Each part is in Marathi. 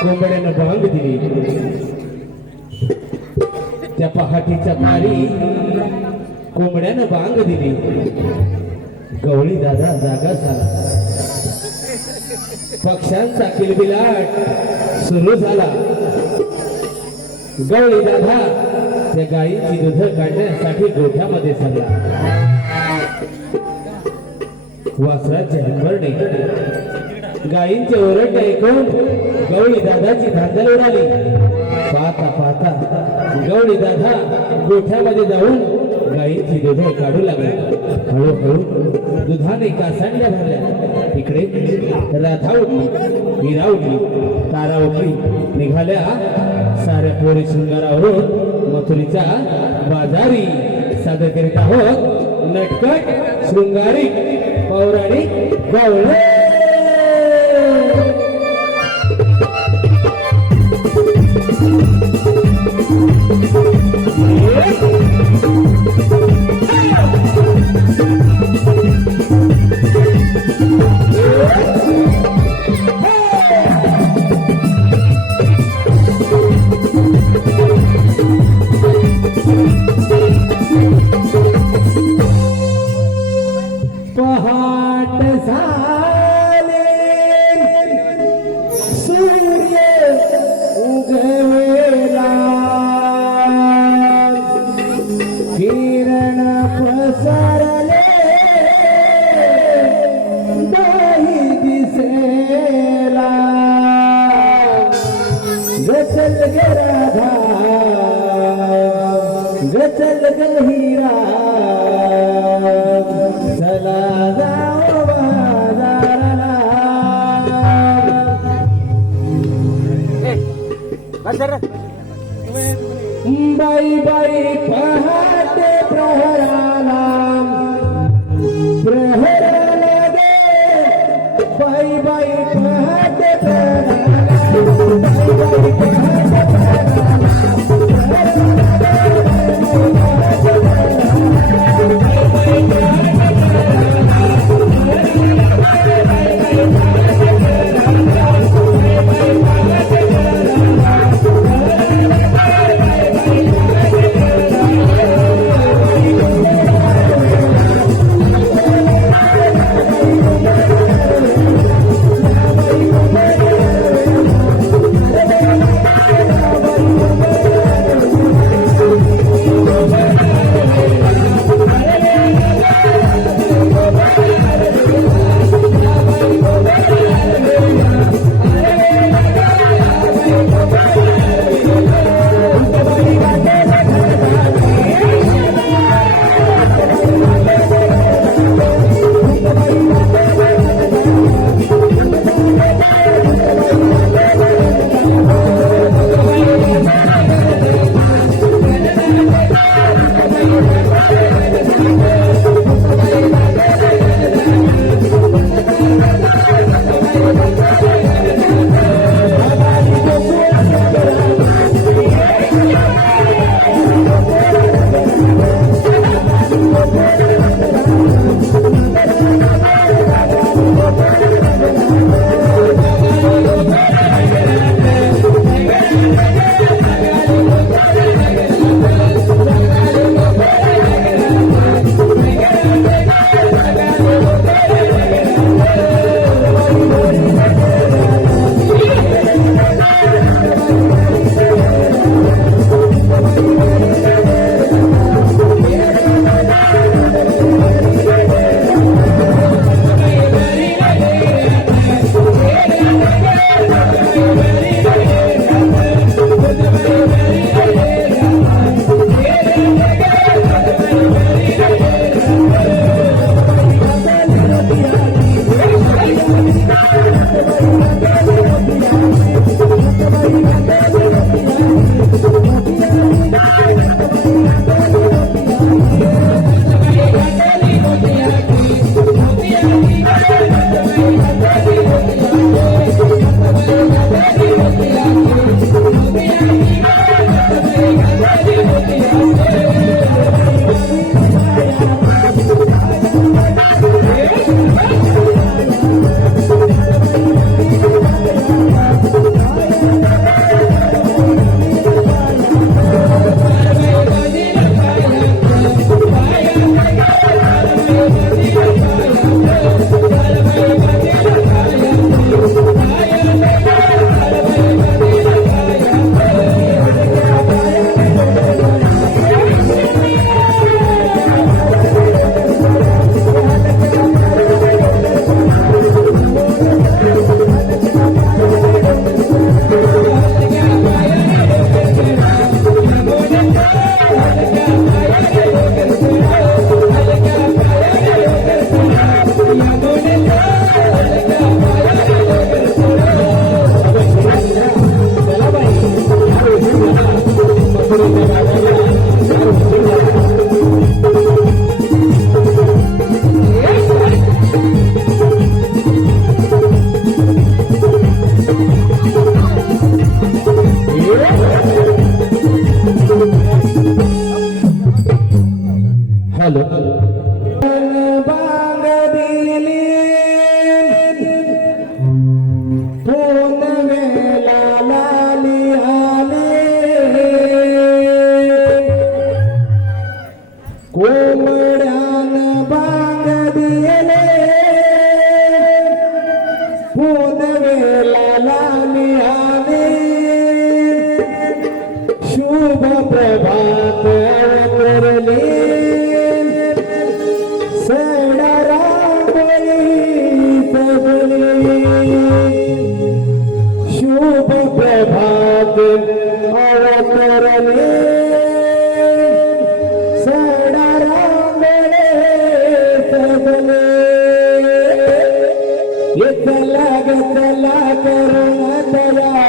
कोंबड्यानं बांग दिली त्या पहाटीच्या पारी कोंबड्यानं बांग दिली गवळी दादा जागा झाला पक्ष्यांचा किलबिलाट सुरू झाला गवळी दादा त्या गायीची दूध काढण्यासाठी गोठ्यामध्ये सरला वासराचे हंबरणे गायींचे ओरडणे ऐकून गवळी दादाची धांदल उडाली पाहता पाहता गवळी दादा गोठ्यामध्ये जाऊन गायींची दूध काढू लागला हळूहळू दुधाने कासांड्या भरल्या इकडे राधा उठली मीरा उठली तारा उठली निघाल्या साऱ्या पोरी शृंगारावरून मथुरीचा बाजारी सादर करीत आहोत नटकट शृंगारिक पौराणिक गवळण पहाट झाले सूर्य उगवेला किरण पसरले दाही दिसेला गचल ग राधा गचल ग हीरा चला जाओ बाजाराला बाई बाई पहाटे प्रहराला प्रहराला गे बाई बाई पहाटे प्रहराला बाई पहाटे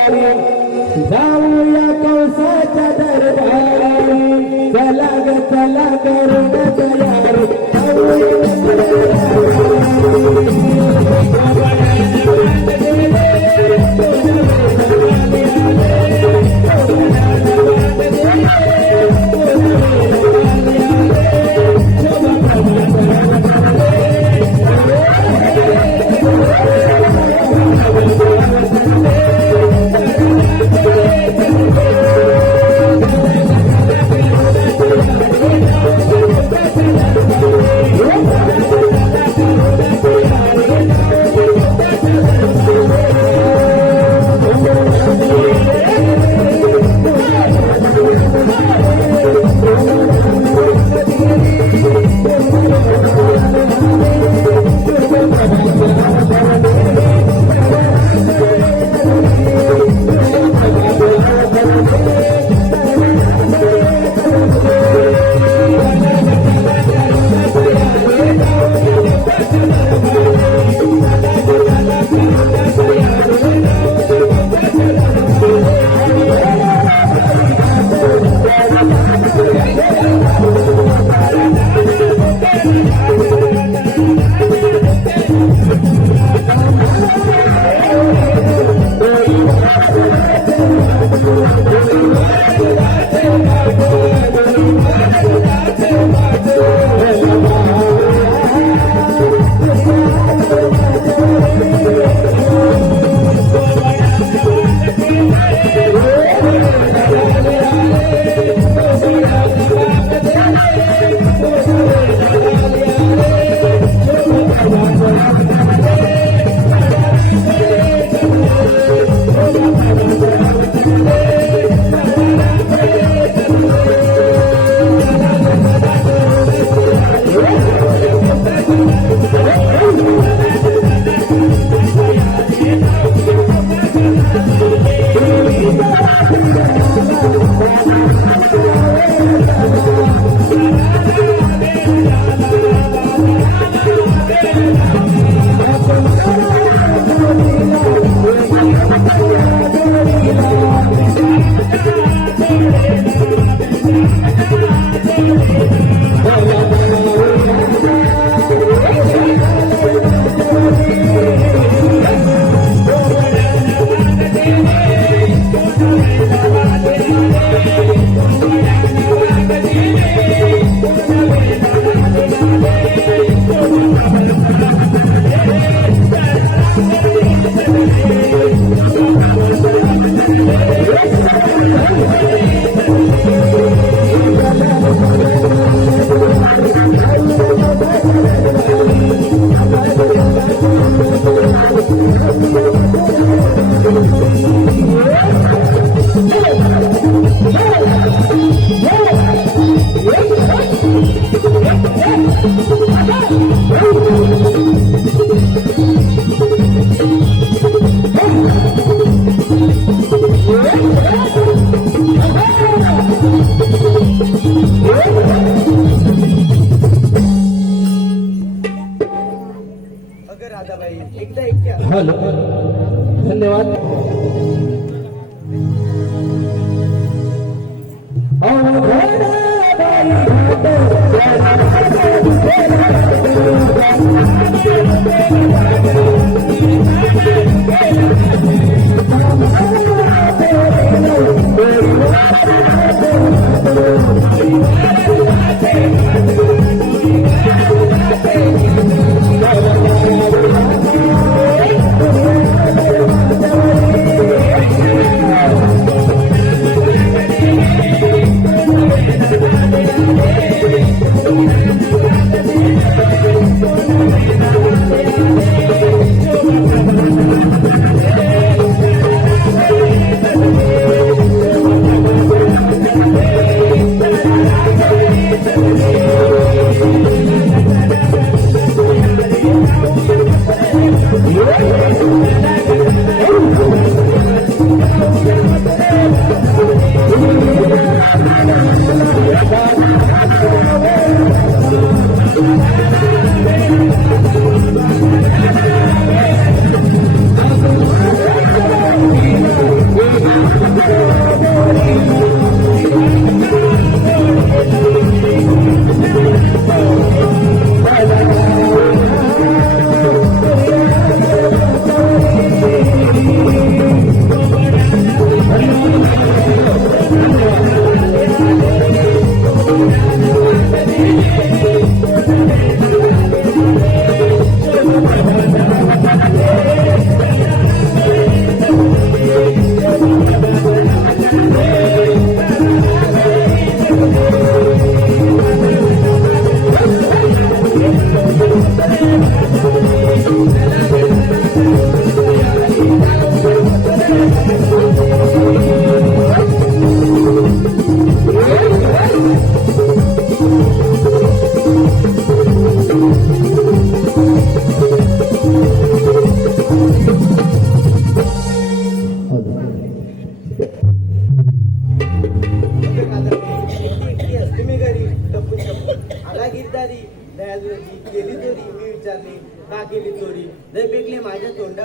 वारी जाऊया कौसाच्या दरबारी चला ग चला करून तयारी Thank you.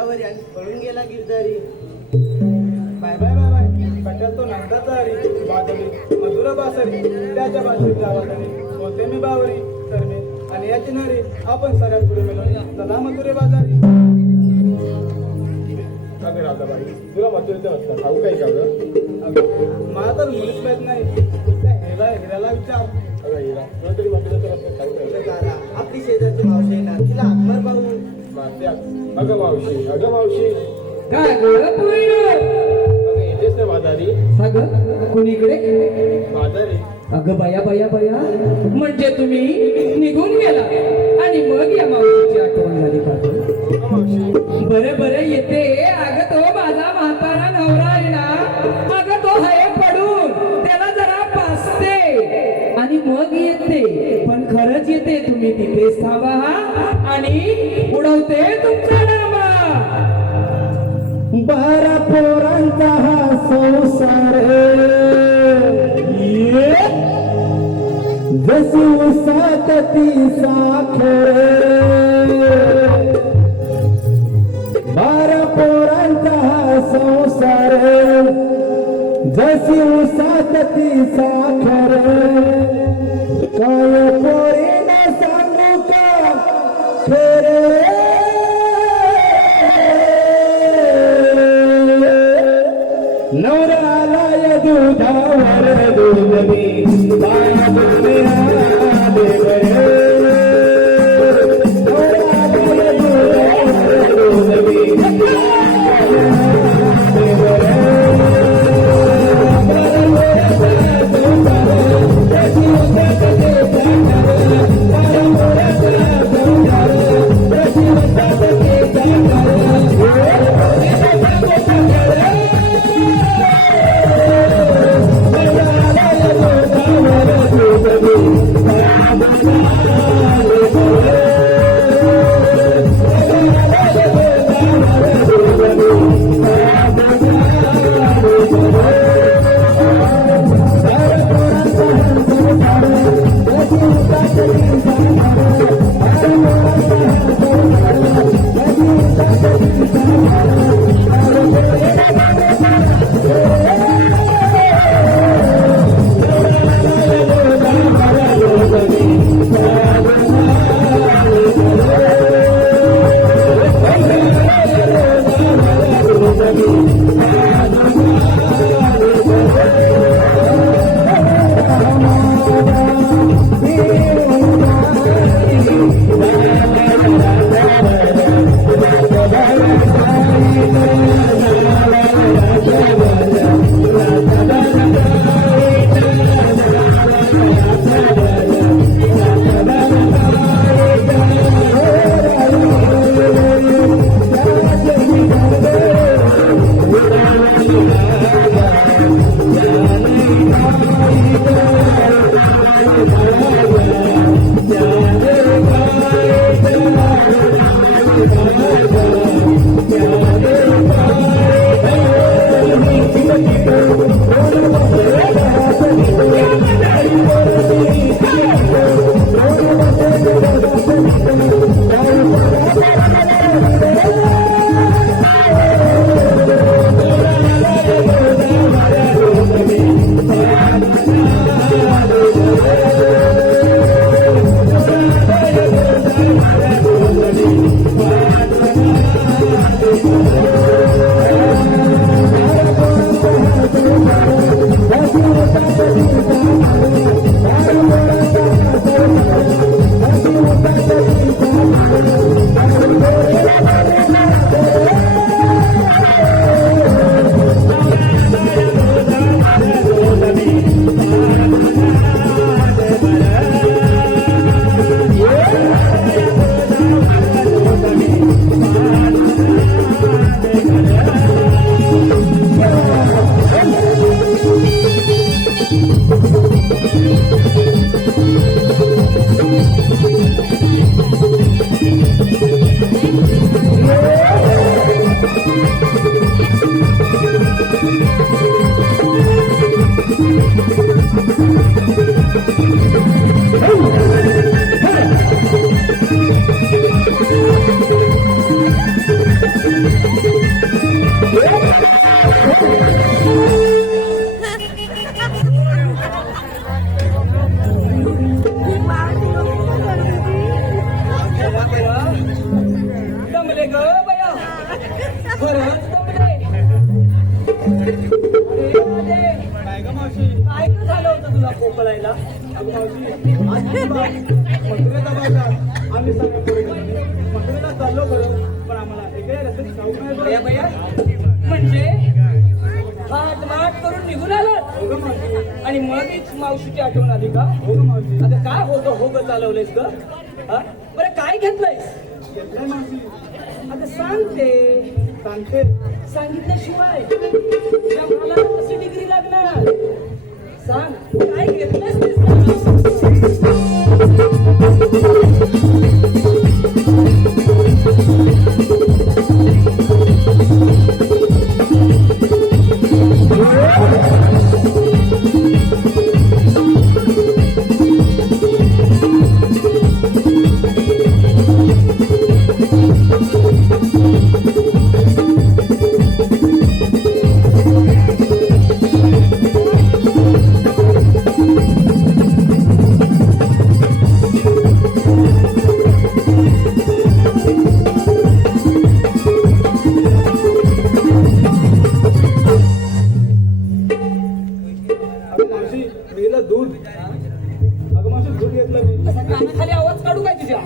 घोड्यावर आणि पळून गेला Girdhari. Bye bye bye bye कटल तो नंदाचा हरी बादली मधुर बासरी त्याच्या बाजूला गावातली होते मी बावरी तर मी आणि याची नरी आपण सगळ्यात पुढे मिळून चला मधुरे बाजारी. अगं राधाबाई तुला मथुरेचं असतं ठाऊ काही का गं? मला तर मुलीच माहित नाही. त्या हिऱ्याला विचार. अगं हिरा तुला तरी मथुरेचं असतं ठाऊ काय? आपली शेजारची मावशी आहे ना तिला अकबर भाऊ. अगं मावशी काय गोळा अगं येतेच ना बाजारी. अगं कुणीकडे? बाजारी अगं बया बया बया म्हणजे तुम्ही निघून गेला आणि मग या मावशीची आठवण झाली का? अगं मावशी बरं बरं येते. अगं तो माझा म्हातारा नवरा आहे ना, अगं तो आहे पडून त्याला जरा पासते आणि मग येते. पण खरंच येते. तुम्ही तिथेच थांबा आणि उडवते तुमचा नामा. 12 पोरांचा हा संसार जशी उसात ती साखर. 12 पोरांचा हा संसार जशी उसात ती साखर. काय पोरीना सांगू का खरे नवराला या दुधावर दूध मी बाया आले बरे. नवराला या दुधावर दूध मी रे? काय ग मावशी काय तर झालं होतं तुला कोकळायला? अगं मावशी आज मथुरेचा बाजार आम्ही सगळे पुढे गेलो मथुरेला चाललो खरं पण आम्हाला एका रस्त्यात ठाऊक नाही बया बरं. बया म्हणजे माट करून निघून आलं हो ग मावशी आणि मगच मावशीची आठवण आली का? हो ग मावशी आता काय होतं हो ग चालवलंयस ग? हा? बरं काय घेतलंयस? घेतलंय मावशी आता सांगते सांगते सांगितल्याशिवाय त्या मला कशी डिग्री लागणार? सांग काय घेतलंयस ते सांग. अगं मावशी मी घेतलं दूध अगं मावशी दूध घेतलं मी असा कानाखाली आवाज काढू काय तुझ्या?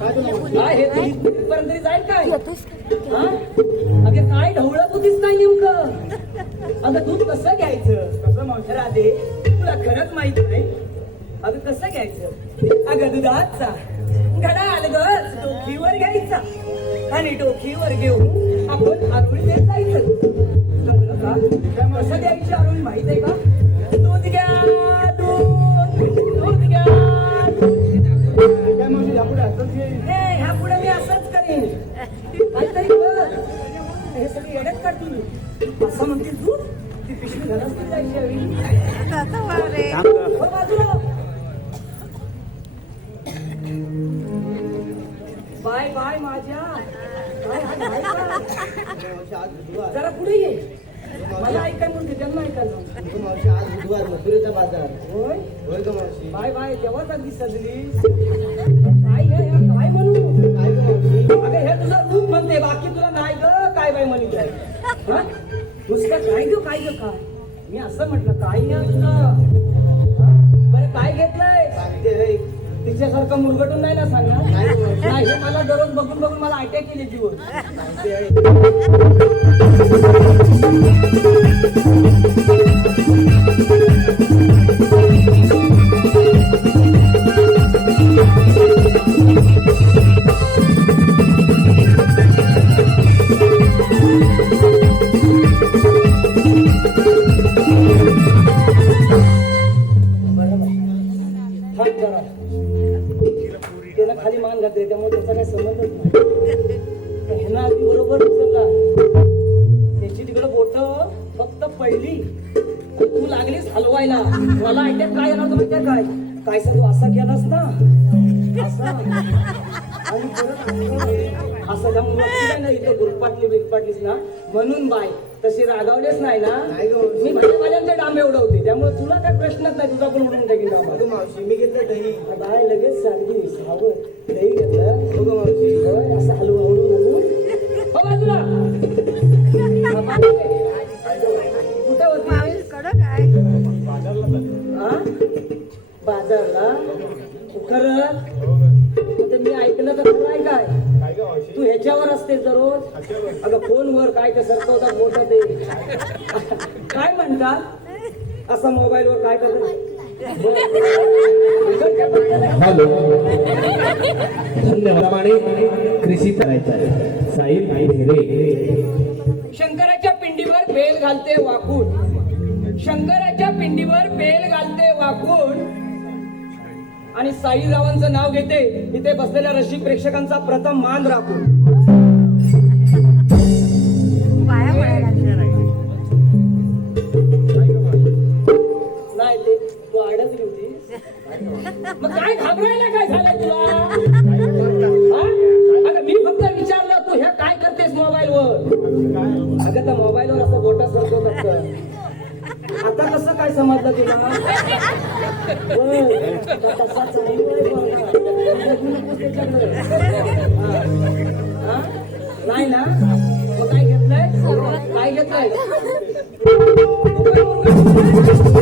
काय ते मावशी काय हे तरी इथपर्यंत तरी जाईल काय? हा? अगे काय ढवळत होतीस काय नेमकं? अगं दूध कसं घ्यायचं? कसं मावशी राधे तुला खरंच माहित नाही? अगं कसं घ्यायचं? अगं दुधाचा घडा अलगद डोकीवर घ्यायचा आणि डोकीवर घेऊन आपण आरोळी देत जायचं. कळलं का? कसं द्यायची आरोळी माहित आहे का? दूध घ्या दूध घ्या. काय मावशी यापुढे असंच घे ह्या पुढे मी असंच करेन. काहीतरी कर. हे सगळी येड्यात काढतील. असं म्हणतील तू ती पिशवी घरात जायची हवी. हो, बाजूला. बाय बाय माझ्या बाय, हात बाय कर. मावशी आज बुधवार जरा पुढे ये. मला ऐकाय म्हणते त्यांना ऐकायचं. अगं मावशी आज बुधवार मथुरेचा बाजार होय होय ग मावशी बाय बाय तेव्हाच अगदी सजलीस. काय हे काय म्हणू? काय ग मावशी अगं हे तुझं रूप म्हणते बाकी तुला नाही ग काय बाय म्हणत आहे. हा? नुसतं काय ग काय मी असं म्हटलं काय नाही तुझं. हा? बरं काय घेतलंय? सांगते है तिच्यासारखं मुरगटून नाही ना सांगणार? नाही हे मला दररोज बघून बघून मला अटॅक केली दिवस. सांगते है थांब जरा. त्याला खाली मान घातले त्यामुळे त्याचा काही संबंधच नाही. ह्यानं अगदी बरोबर उचलला. त्याची तिकडं बोट फक्त पहिली आणि तू लागलीस हलवायला. मला अटॅक काय येणार होतं माहितीये काय? काय तू असा केलास ना असा आणि परत असं जाऊन नाही इथं गुरपाटली बिरपाटलीस ना म्हणून बाय तशी रागावलेच नाही ना. नाही गं. मी माझ्याचे डांबे उडवते त्यामुळे तुला काय प्रश्नच नाही. तुझा पण उडून टाकीन डांबा. अगं मावशी मी घेतलं दही बाय लगेच सारखी सावध दही घेतलं. हो ग मावशी होय, असं हलवून हलवून हो बाजूला. हा, बाजूला. कुठं होती? हा? बाजारला खरं आता मी ऐकलं तर खरं आहे काय? काय ग मावशी तू ह्याच्यावर असतेस दररोज. अगं फोनवर काय ते सरकवतात मोठं ते काय म्हणतात असं मोबाईलवर काय करतात. हॅलो धन्यवाद कृषी करायचं आहे साहेब ढेरे शंकराच्या पिंडीवर बेल घालते वाकून. शंकराच्या पिंडीवर बेल घालते वाकून आणि साईरावांचं नाव घेते इथे बसलेल्या रसिक प्रेक्षकांचा प्रथम मान राखून. नाही ते तू अडचली होती. मग काय घाबरायला काय झालं तुला? हा? अगं मी फक्त विचारलं तू हे काय करतेस मोबाईलवर? अगं त्या मोबाईलवर असं बोटा सरकवत असतं. आता कसं काय समजलं तुला? बरं, तसा चालू आहे बघा. बघू नकोस त्याच्याकडे. हा? नाही ना मग काय घेतलंय? काय घेतलंय? बाबा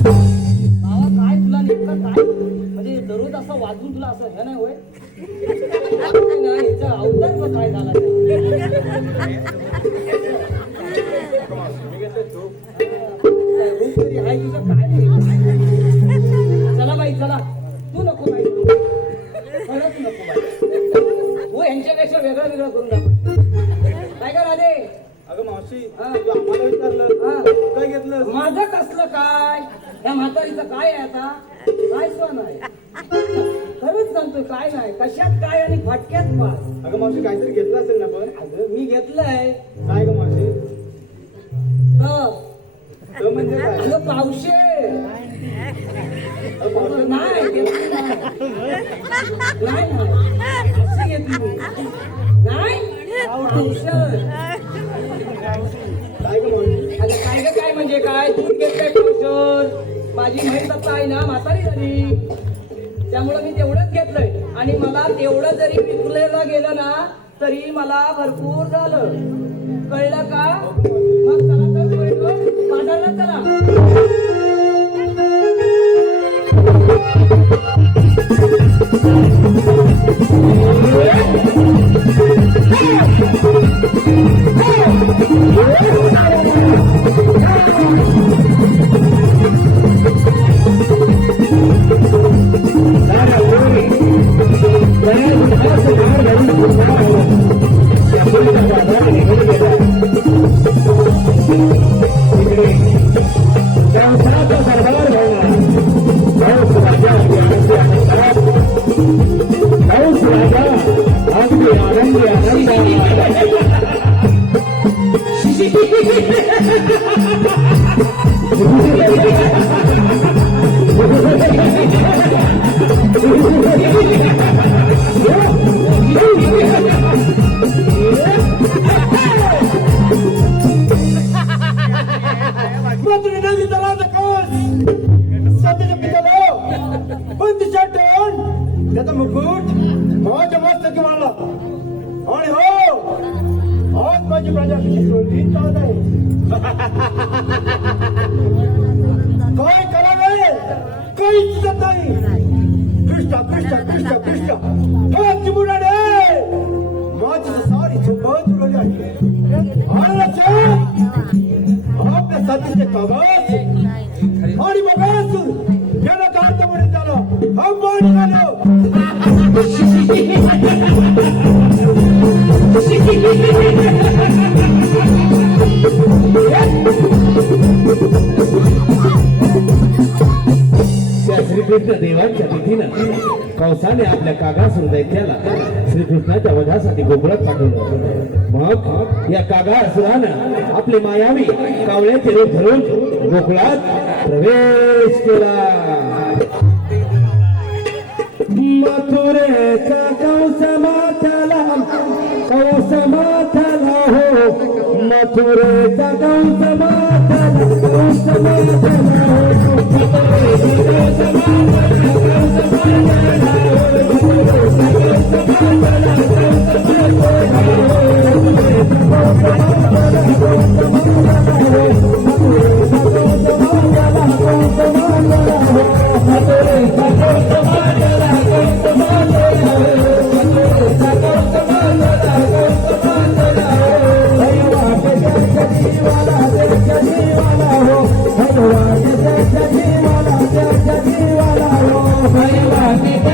काय तुला नेमकं काय म्हणजे दररोज असं वाजून तुला असं हे नाही होय नाही, याचा अवतार मग काय झाला रोज तरी आहे तुझं काय नाही. चला बाई चला तू नको बाई खरंच नको बाई हो यांच्यापेक्षा वेगळं वेगळं करून दाखव काय का राधे अगं मावशी हा. तू आम्हाला विचारलं हा. काय घेतलं माझं कसलं काय या म्हातारीचं काय आहे आता काय सण आहे खरंच सांगतोय काय नाही कशात काय आणि फटक्यात पास अगं मावशी काहीतरी घेतलं असेल ना पण अगं मी घेतलंय काय ग मावशी तर तर म्हणजे काय अगं पावशे अगं मावशी नाही घेतली नाही अशी घेतली मी. नाही पावशर काय ग मावशी अगं काय ग काय म्हणजे काय दूध घेतलंय पावशर माझी म्हैस आता आहे ना म्हातारी झाली त्यामुळं मी तेवढंच घेतलंय आणि मला तेवढं जरी विकलेलं गेलं ना तरी मला भरपूर झालं कळलं का मग चला तर कळलं पाठाला चला त्याचा मुकुट माझ्या मस्तकी मारला आणि हो आज माझी प्रजा किती सोडली चालत आहे काय करावे काही दिसत नाही कृष्णा कृष्णा कृष्णा कृष्णा हे चिमुडाने माझी सारी झोपत उडवली आहे आणि लक्षात आपल्या साथीचे कागद आणि बघाच याला कार्ड म्हणून झालं अंबानी झालं त्या श्रीकृष्ण देवांच्या तिथीनं कंसाने आपल्या कागासुर दैत्याला श्रीकृष्णाच्या वधासाठी गोकुळात पाठवलं मग या कागासुरानं आपले मायावी कावळ्याचे रूप धरून गोकुळात प्रवेश केला मथुरेचा कंस माथाला हो मथुरेचा कंस माथाला भगवान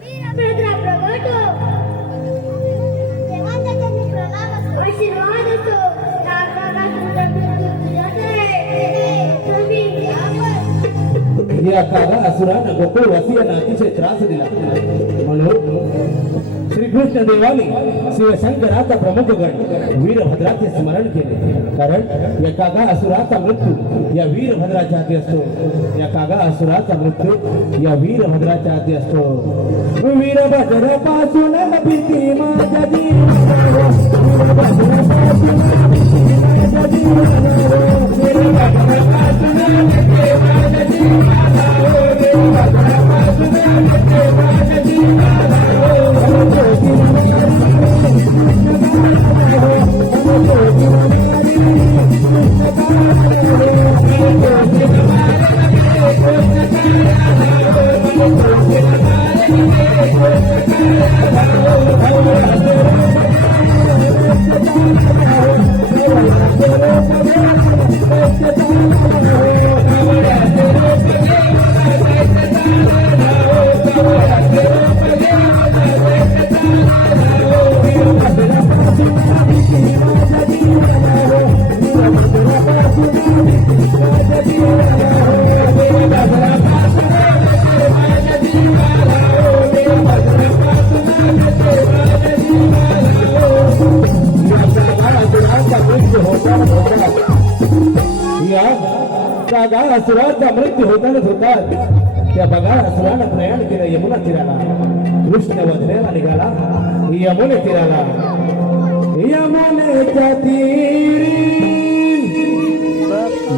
वीरभद्रा प्रगट हो. देवाचा त्यांनी प्रणाम असो, आशीर्वाद असो. नागाला सुंदर मृत्यू तुझ्याकडे. तुम्ही यावर या कागा असुरानं गोकुळ वासियांना अतिशय त्रास दिला म्हणून श्रीकृष्ण देवाने शिवशंकराचा प्रमुख गण वीरभद्राचे स्मरण केले. कारण या कागा असुराचा मृत्यू या वीरभद्राच्या हाती असतो. या कागा असुराचा मृत्यू या वीरभद्राच्या हाती असतो. वीरभद्र पासून भीती माझ्या बगाळ असुराचा मृत्यू होतानाच होतात. त्या बगाळ असुरानं प्रयाण केलं यमुना तीराला. कृष्ण वधण्याला निघाला यमुने तीराला. यमुनेच्या तीरी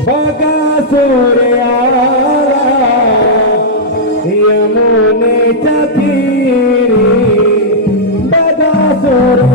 बगासूर आला. यमुनेच्या तीरी बगासूर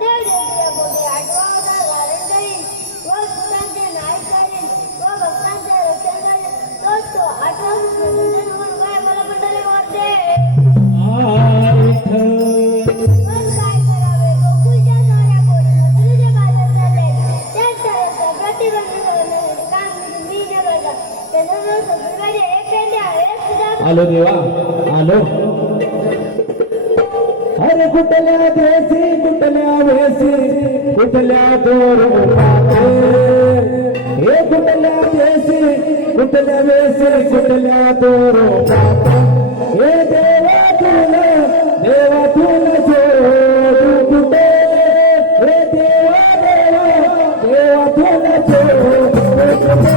देव देवच्या पोटी आठवावता धारण करीन व भक्तांचे नाश करीन व भक्तांचे रक्षण करीन तोच तो आठवून म्हणून काय मला मंडळी वाटते पण काय करावे गोकुळच्या साऱ्या पोरी मथुरेच्या बाजारात चालले त्याच तऱ्हेचं प्रतिबंध करण्यासाठी काम मी न करता त्यांना संपूर्ण एक त्यांच्या एक सुद्धा आलो देवा आलो. अरे कुठल्या देशी कुठल्या वेशी कुठल्या दोरोपाते हे कुठल्या देशी कुठल्या वेशी कुठल्या दोरोपाते हे देवा तुला सोडू कुठे हे देवा तुला सोडू कुठे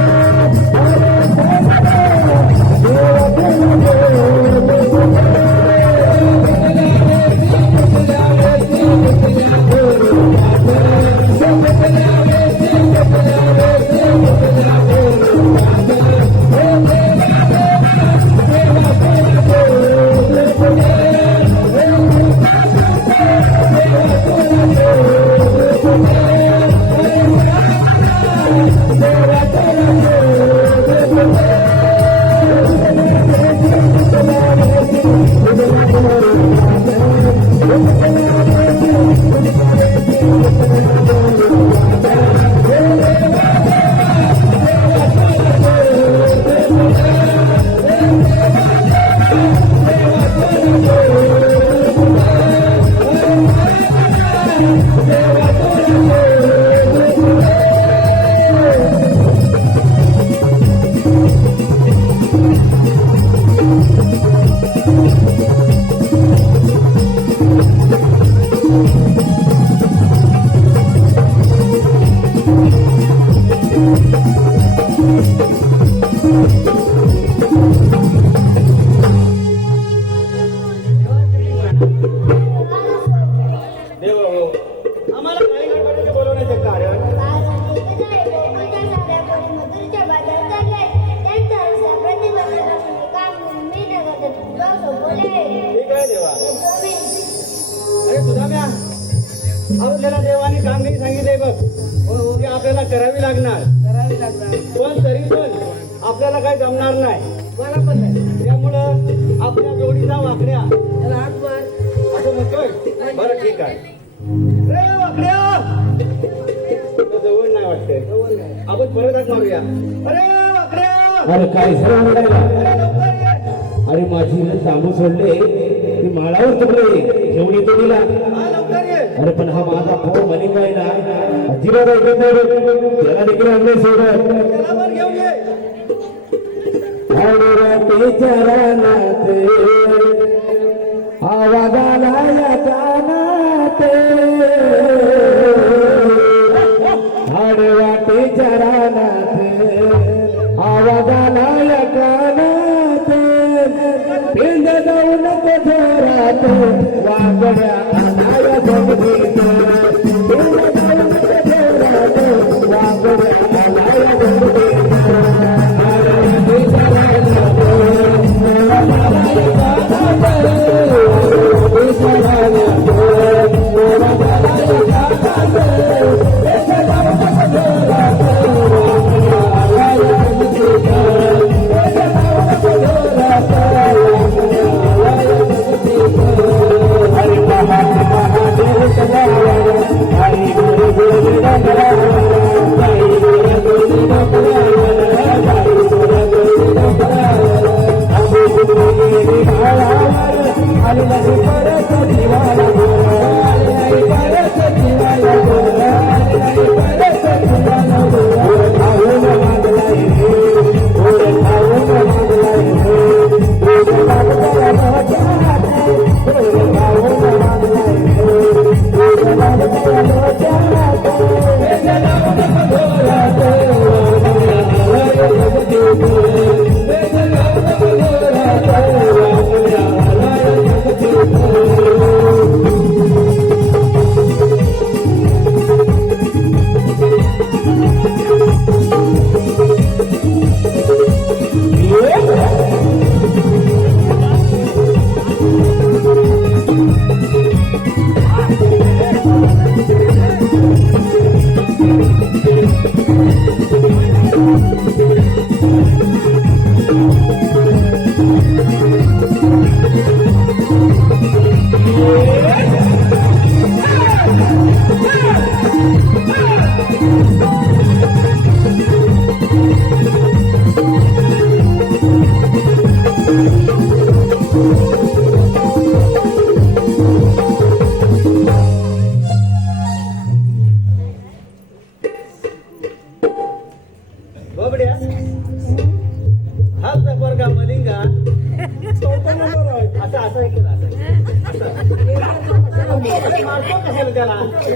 देव हो आम्हाला काही गणपतीचे बोलवण्याचे कारण मथुरेच्या बाजारात चालले त्यांचा रस्ता प्रतिबंध करण्याचे काम मी न करता तुझ्या सोबत ठीक आहे देवा. अरे सुदाम्या आपल्याला देवाने कामगिरी सांगितले बघ ती आपल्याला करावी लागणार पण तरी पण आपल्याला काही जमणार नाही मला पण नाही त्यामुळं आपल्या जोडीचा वाकड्या त्याला हात मार असं म्हणतोय बरं ठीक आहे. रे वाकड्या तो जवळ नाही वाटतंय आपण परत हात मारूया. अरे वाकड्या अरे काय झालं म्हणायला अरे लवकर ये. अरे माझी तांबू सोडले ती माळावर तुकडे घेऊन येतो तिला. हा लवकर ये. अरे पण हा माझा भाऊ मलिंग आहे ना अजिबात ऐकत नाही रे. त्याला देखील आणले सोडत त्याला पण घेऊन ये. चरणात आवाजाला या कानात आडवाटे चरणात आवाजाला या कानात पिंड जाऊ नको जोरात वागड्या आणाया जमदीत पिंड जाऊ नको जोरात वागड्या आणाया जमदीत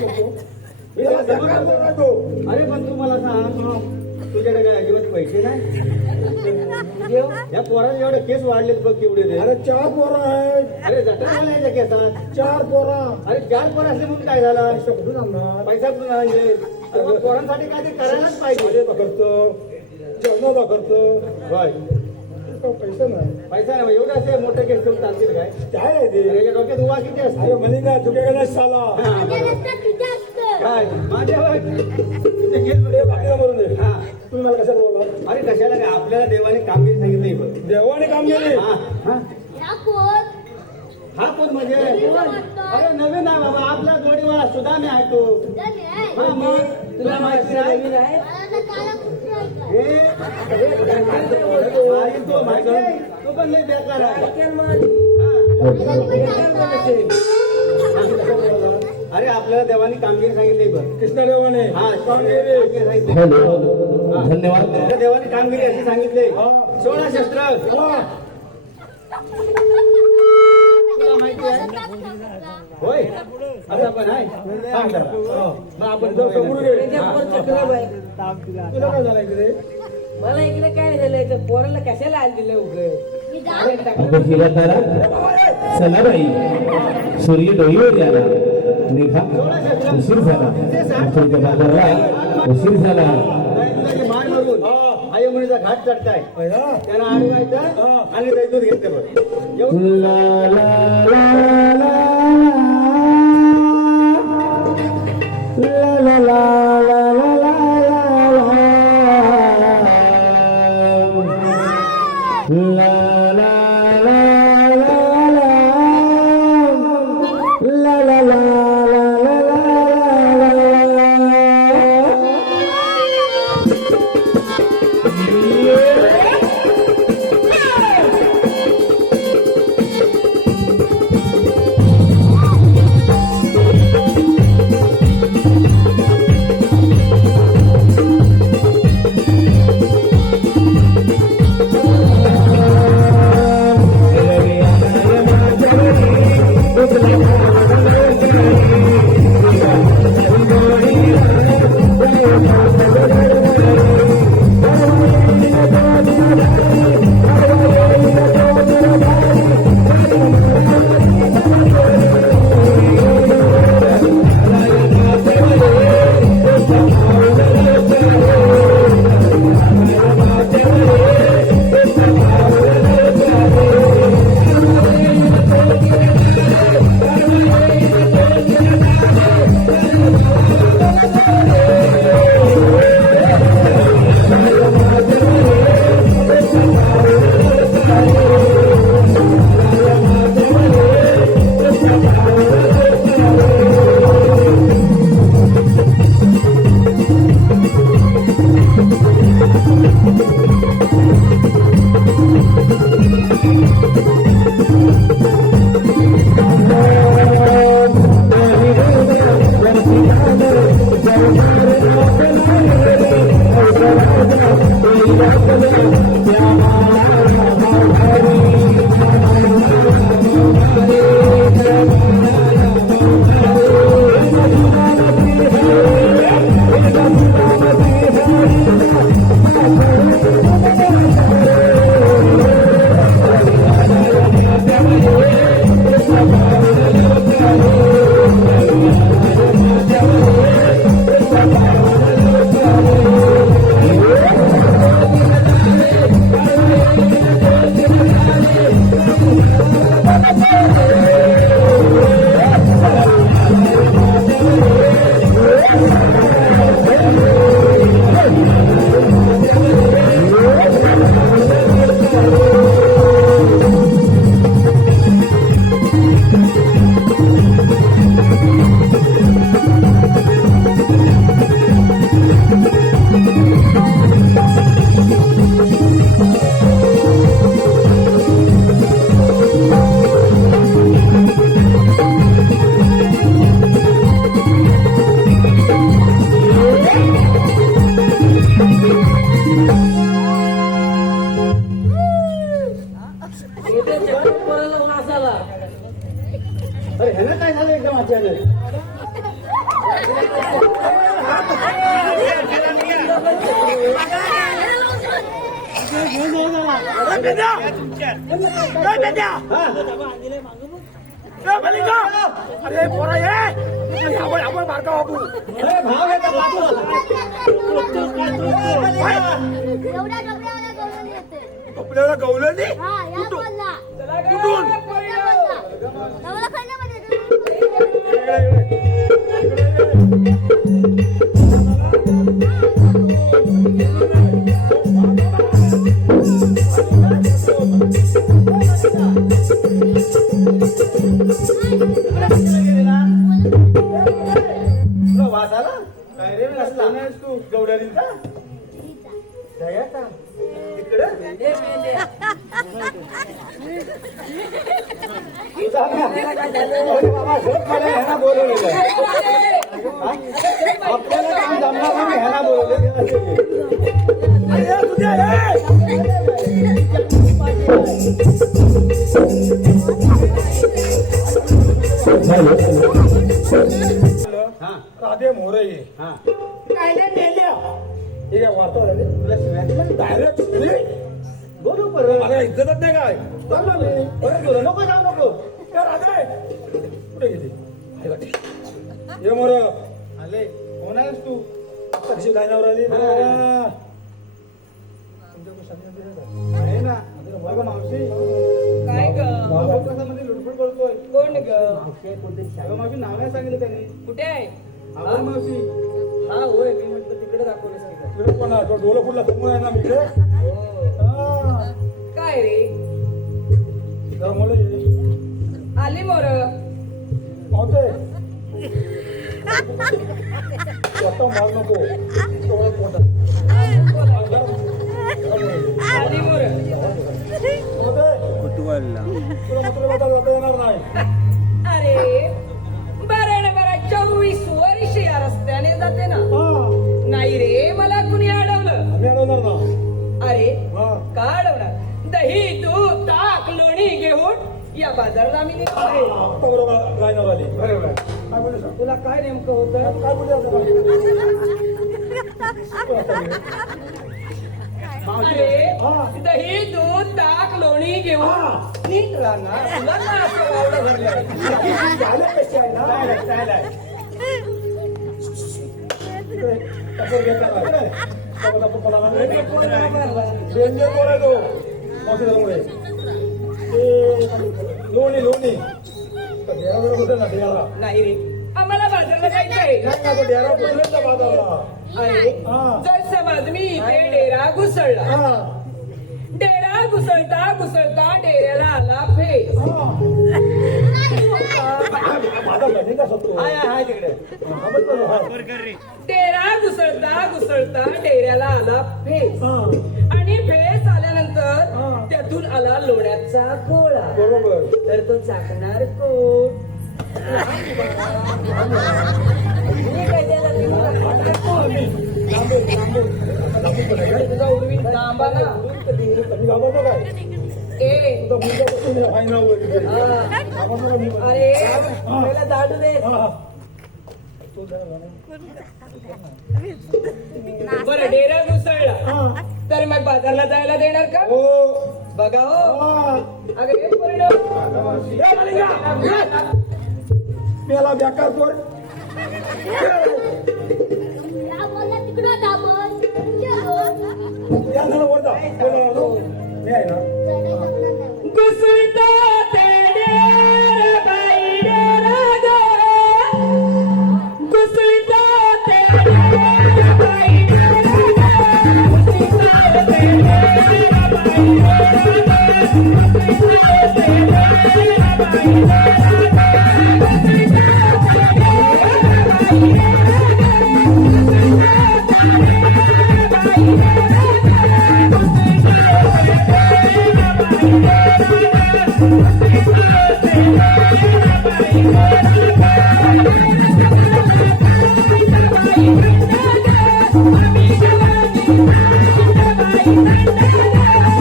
मी त्याला सरकार बोलतो. अरे पण तू मला सांग तुझ्याकडे काय अजिबात पैसे नाही या पोराने एवढे केस वाढलेत बघ केवढे ते अरे 4 पोरं आहेत. अरे जटा झाल्या केसात 4 पोरं. अरे 4 पोरं असले म्हणून काय झालं पैसा कुठून आणणार? पैसा कुठून आणायचे? अरे मग पोरांसाठी काय ते करायलाच पाहिजे माझे खर्च, जेवणाचा खर्च, होय पैसा नाही. पैसा नाही एवढे असे मोठे केस करून चालतील काय काय आहे ते? अरे या डोक्यात उभा किती असते अरे मलिंगा तुझ्याकडे साला. माझ्या रस्त्यात तुझ्या असतं. काय माझ्या बघ. तुझे केस ते बघ. बाकीला मरून दे. हा. तुम्ही मला कशाला बोलला? अरे कशाला काय आपल्याला देवाने कामगिरी सांगितली बघ देवाने काम केले. हा हा या कोण? हा कोण म्हणजे अरे नवीन आहे बाबा आपला जोडीवाला सुद्धा मी आहे तो तुझा नाही. हा मग तुला माहिती नाही मला तर काला कुत्रा आहे. हे अरे तो माहिती आहे तो पण लय बेकार आहे हा. अरे आपल्याला देवाने कामगिरी सांगितली बघ कृष्णा देवाने हा कामगिरी. कामगिरी सांगितली. हॅलो धन्यवाद त्या देवाने कामगिरी अशी सांगितली हा. 16 शस्त्र हा. तुला माहिती आहे होय आता पण आहे सांग जरा. मग आपण जाऊ समोर घे. तुला काय झालं इकडे? मला इकडे काय नाही झालं इथं पोराला कशाला आल दिलं उगं मी जाऊ. अगं हिरतारा चला बाई सूर्य डोईवर याला निघा उशीर झाला तुमच्या बाजारला उशीर झाला नाही तुला जे मार मारून आई मुलीचा घाट चढताय पहिला? त्याला अडवायचं आणि दैतून घेतलं बघ एवढं ला ला ला ला ला ला ला ला ला अरे भाव आहे का बापू? एवढ्या डबऱ्याला गवळणी येते. आपल्याला गवलं नाही हा, या बोलला. कुठून गवळं खाण्यामध्ये तुला वास आला? काय रे कसला? तू गवड्यारीचा? दयाचा? इकडं? तुझा का? अरे बाबा, झोप मला ह्याला बोलवलेलं आहे. हा? आपल्याला काम जमणार नाही, ह्याला बोलवलेलं अरे तुझ्या राधे मोरे हा काय नाही मेल्या ठीक आहे वार्ता झाली तुला शिवाय डायरेक्ट बोलू परत मला इज्जतच नाही काय चाललो मी परत बोला नको जाऊ नको त्या राधे कुठे गेली ये मोर आले कोण आहेस तू कशी लाईनावर आली आहे ना बघा मावशी काय ग मध्ये लुडबुड करतोय कोण ग अगं मावशी नाव नाही सांगितलं त्यांनी कुठे आहे आपण मावशी हा होय मी म्हटलं तिकडे दाखवलं सांगितलं तुला पण आहे, तो डोलं फुटला समोर आहे ना मी इकडे हा. काय रे जरा मुलं आली मोर पावते स्वतः मार नको तेवढंच मोठं आली मोर तुला मात्र बदल जाता येणार नाही अरे बरं बरं 24 वर्ष या रस्त्याने जाते ना हा नाही रे मला कुणी अडवलं आम्ही अडवणार ना अरे हा का अडवणार दही दूध ताक लोणी घेऊन या बाजारला मी निघतो आहे. आत्ता बरोबर लाईनावर आली बरोबर काय बोलू सांग तुला काय नेमकं होतं काय अरे दही दूध ताक लोणी घेऊन नीट राहणार तुला ना असं वावडं भरलंय. लोणी लोणी डेरावर होतं ना डेरा नाही रे आम्हाला बाजारला जायचंय नाही ना तो डेरा बदलत ना बाजारला अरे हा. जर समज मी इथे डेरा घुसळला हा डेरा घुसळता घुसळता डेऱ्याला आला फेस माझा बहिणीचा शब्द आहे तिकडे डेरा घुसळता घुसळता डेऱ्याला आला फेस आणि फेस आल्यानंतर त्यातून आला लोण्याचा गोळा बरोबर तर तो चाकणार कोण मी काय त्याला तुझा उडवीन तांबा ना कमी घाबरतो काय ए तुझा मुलगा बसून फाईन लावू अरे मला दाडू दे बरं डेरा घुसळला तर मग बाजारला जायला देणार का हो बघा हो अगं हे परिणाम मेला बेकार कोण बोलला तिकडं दाबल. या जरा वर जा बोला मी आहे ना घुसळता ते डेरा बाई डेरा ग घुसळता ते डेरा बाई डेरा ग घुसळता ते डेरा बाई डेरा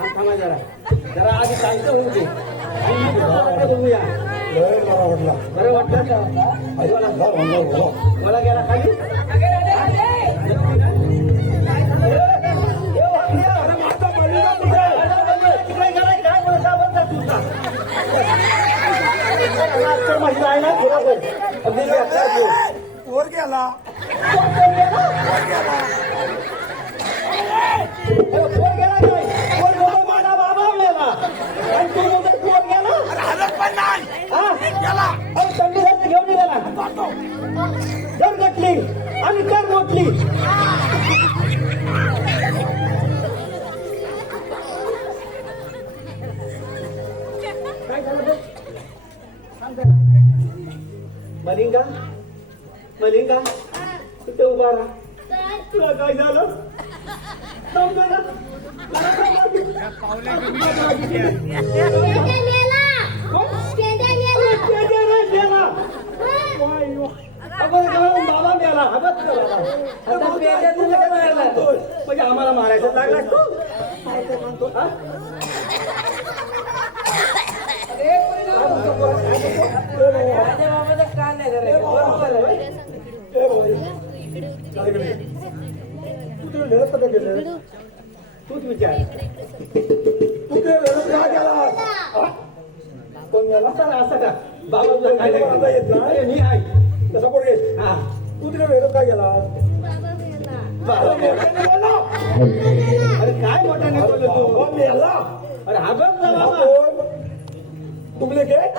जरा आधी शांत होऊ दे बघूया. बरं वाटलं का मला गेला खाली महिला आहे ना वर गेला आणि कर मोठली मलिंगा मलिंगा कुठे उभा राहा. तुला काय झालं बाबा मेला म्हणजे आम्हाला मारायचं लागला तू तूच विचार असं का बाबा तुला काय नाही मी आहे तसा कोण हा तू तिकडे वेळ काय गेला बाबा मेला. अरे काय मोठ्याने बोललो तू मेला. अरे हा बघ ना बाबा डुप्लिकेट.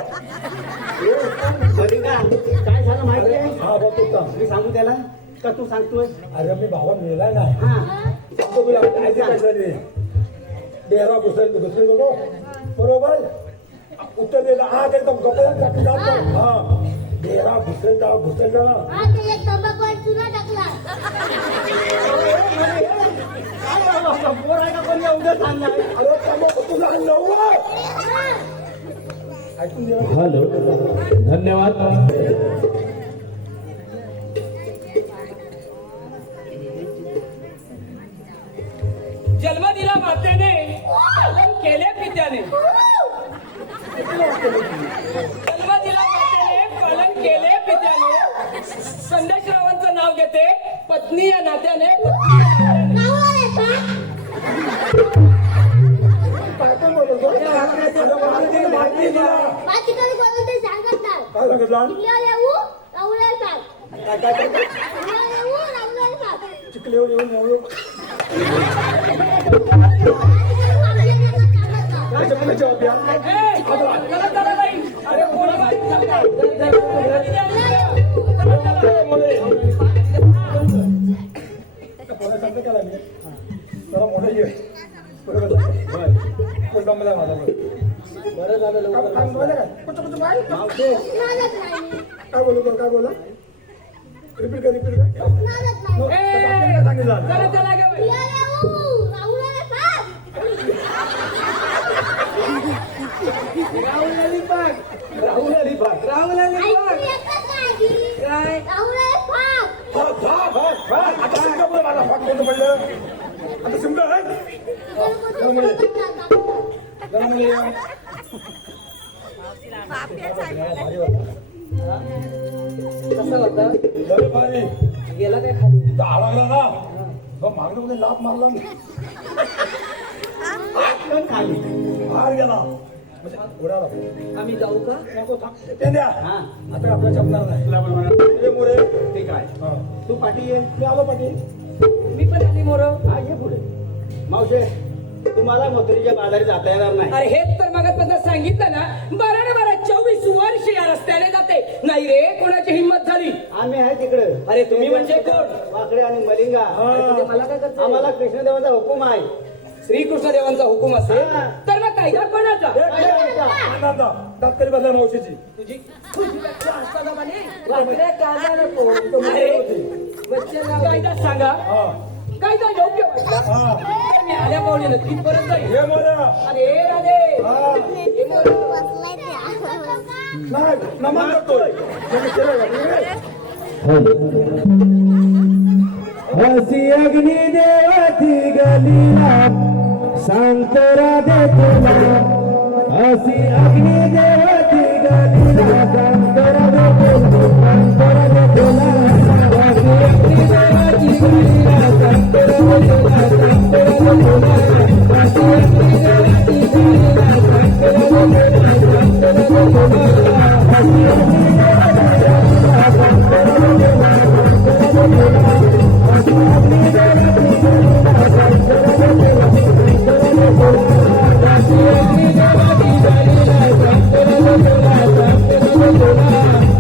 काय झालं माहिती आहे? हा बघतो मी सांगू त्याला का तू सांगतोय? अरे मी भावा मेला नाही. डेरा घुसले नको बरोबर उत्तर दिलं. आज एकदम गप्पा हा डेरा घुसले जा हा ते एक तंबाखू चुना टाकला पोर आहे का कोणी एवढं सांगणार? अरे तंबाखू तुला नववा ऐकून घे. हॅलो धन्यवाद. जन्म दिला मातेने पालन केले पित्याने. जन्म दिला मातेने पालन केले पित्याने. संदेशरावांचं नाव घेते पत्नी या नात्याने. बाकी तरी बोलून ते सांगत नाही काय सांगितलं? चिखल्यावर येऊ राहुलाल सांग चिखल्यावर येऊ राहुलाल सांग चिखलेवर येऊन काय जबाब द्या. ए, चला, चला बाई. अरे कोणी बाई चाललंय? सांगते का मी जरा मोठं ये बरोबर पण दमला माझा बरं झालं नादत नाही काय बोला रिपीट कर नादत नाही सांगितलं चला चला गे बाई. चिखल्यावर येऊ राहुलाल सांग राहुल अलिबाग ऐकू येतच नाही काय राहुलाल सांग आता शिमका बोल मला फाट कोणतं पडलं आता शिमका आहे कसं होतं? लय भारी गेला काय खाली? दहा लागला ना मग मागणं कुठे लाभ मारला खाली बाहेर गेला म्हणजे उडाला. आम्ही जाऊ का? नको थांब ते द्या आता आपल्या जमणार नाही. ये मोरे ठीक आहे तू पाठी ये. मी आलो पाठी. मी पण आली मोर. हा ये पुढे. मावशे तुम्हाला मथुरीच्या बाजारी जाता येणार नाही. अरे हेच तर मगात सांगितलं ना. 24 वर्ष या रस्त्याने जाते. नाही रे कोणाची हिंमत झाली. आम्ही आहे तिकडे. अरे तुम्ही म्हणजे कोण? वाकडे आणि मलिंगा. म्हणजे मला काय करतो? आम्हाला कृष्णदेवाचा हुकूम आहे. श्रीकृष्ण देवांचा हुकूम असेल हा. तर मग कायदा कोणाचा? दातकरी बसल्या मावशीची तुझी व्याख्या असताना म्हणे, वाकड्या कायदा नको. कायदा सांगा. कायदा योग्य वाटला तर मी आल्या पाहुणे नक्कीच परत जाईल. हे बोला अरे राधे बसलाय त्या नाही नमन करतोय. हसी अग्नी देवाची गलीला सांगतो राधे तुला. हसी अग्नी देवाची गलीला सांगतो राधे तुला. सांगतो राधे तुला. हसी अग्नी देवाची गलीला सांगतो राधे तुला. सांगतो राधे तुला. हसी अग्नी देवाची गलीला सांगतो राधे तुला. सांगतो राधे तुला. हसी अग्नी देवाची गलीला सांगतो राधे तुला. सांगतो राधे तुला. Thank you.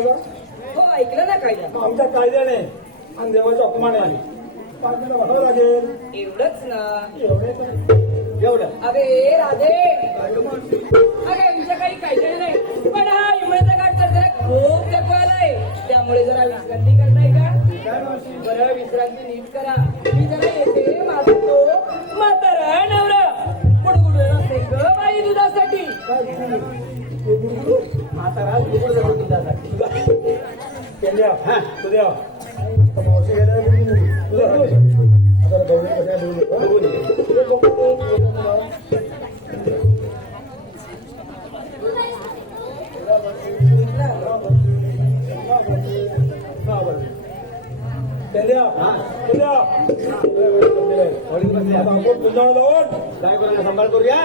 का? हो ऐकलं ना कायदा आमच्या कायद्याने आणि देवाच्या अपमानाने पार्टीला म्हणावं लागेल. एवढंच ना एवढे तर एवढं अरे राधे अरे आमच्या काही कायदे नाही पण हा इमळीचा गाठ तर जरा खूप दाखवायलाय त्यामुळे जरा विश्रांती करताय का बरं विश्रांती नीट करा मी जरा येते माझा तो म्हातारा नवरा गुडगुडलेला असेल ग बाई दुधासाठी आता राज गुगल तुझ्यासाठी केल्या तुझ्या मावशी गेल्या तुझ्यासाठी आता गौरी कशा काय करूया सांभाळ करूया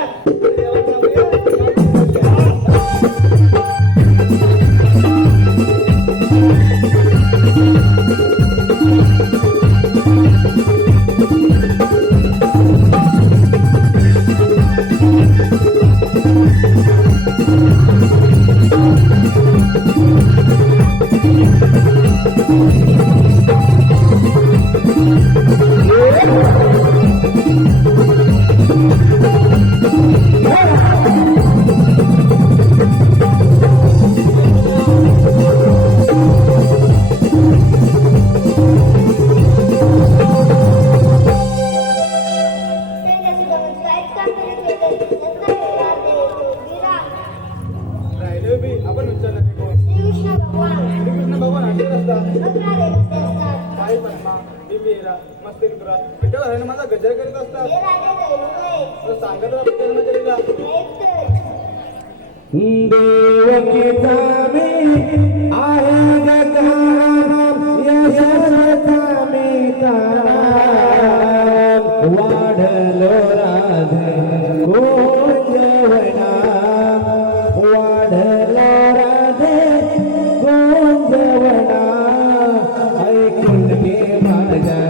राहिले बी आपण विचारलं नाही कोण श्रीकृष्ण भगवान हसत असतात काही पद्मा ही मीरा मस्ती करा विठ्ठल हरण माझा गजर करीत असतात तर सांगत जन्म केलेला देवकीचा मी आहे यशस्वता मी तारा वाढलो राधे गोंजवना वाढलो राधे गोंजवना ऐकून घे माझ्या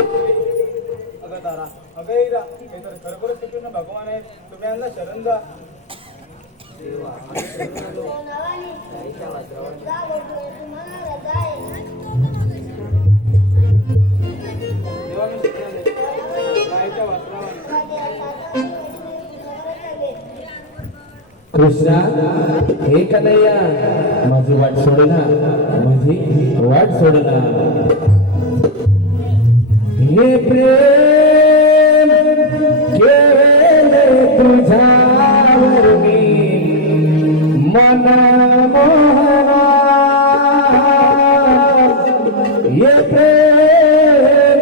अगं तारा, अगं इरा, हे तर खरोखरच श्रीकृष्ण भगवान आहेत. तुम्ही यांना शरण जा. नावाने जा बोलतोय तुम्हाला जाय देवा मी शिकले गायच्या वासरावाने. कृष्णा हे कन्हैया माझी वाट सोडना, माझी वाट सोडना. हे प्रेम केले तुझ्यावर मी मना मोहना. हे प्रेम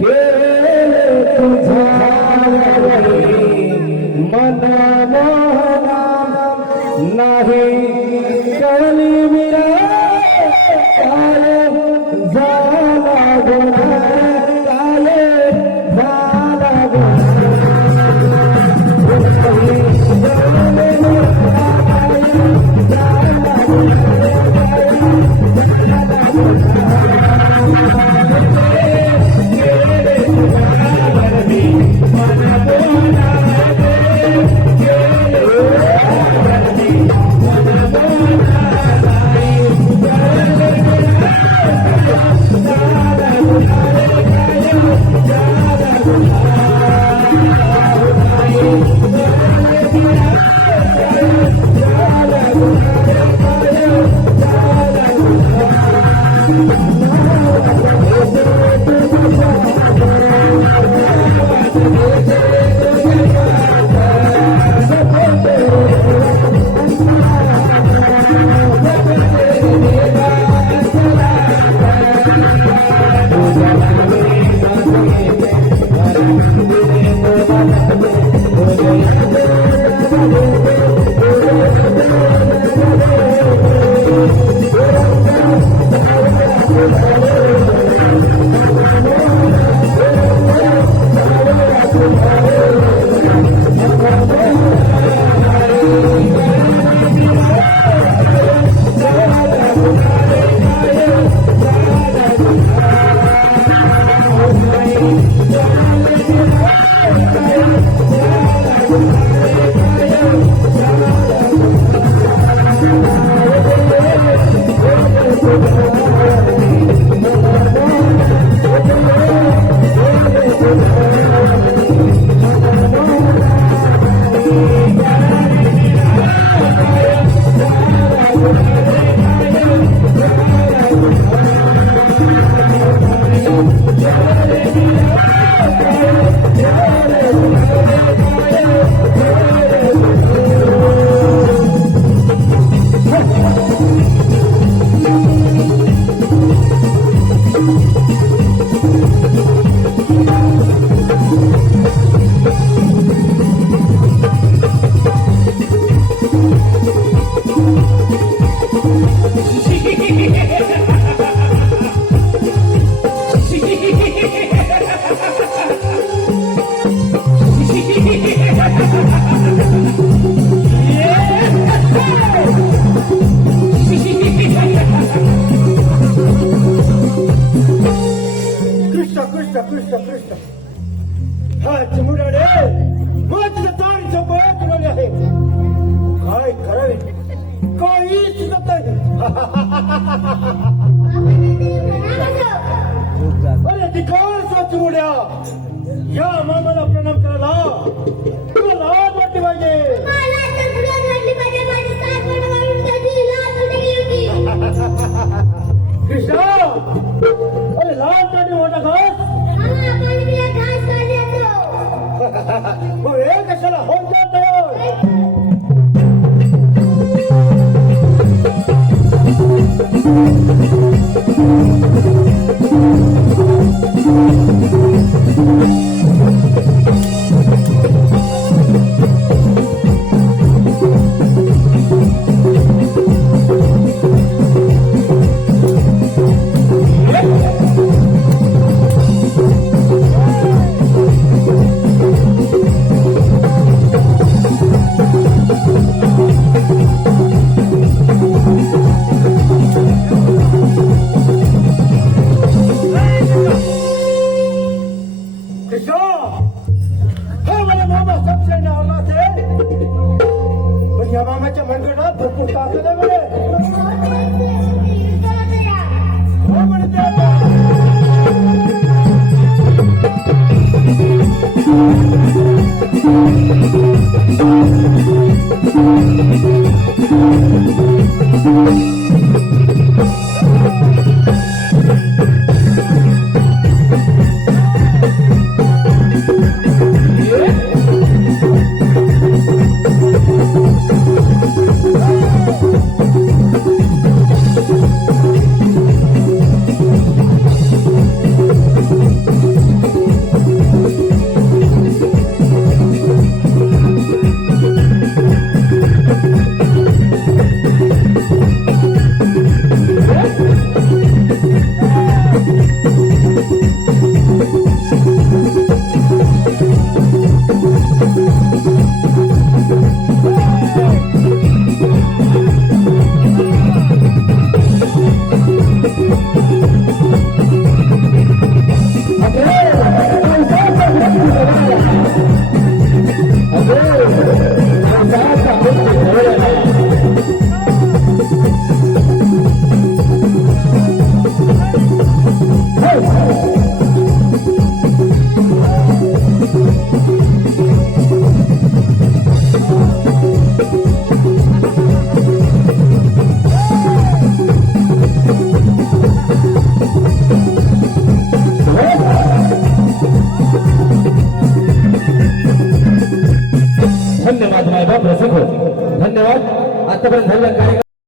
केले तुझ्यावर मी मना मोहना. नाही कळली मिरा काय झाला गुन्हा, काय झाला गुन्हा. अरे अधिकार साचमुड्या या मामाला प्रणाम करायला मग हे कशाला होऊन जात कृष्णा हा मला मामा सबसे आवडला ते पण या मामाच्या मनगटात भरपूर ताकद आहे म्हणे हो म्हणते आता. धन्यवाद मायबाप रसिक हो. धन्यवाद. आतापर्यंत झालं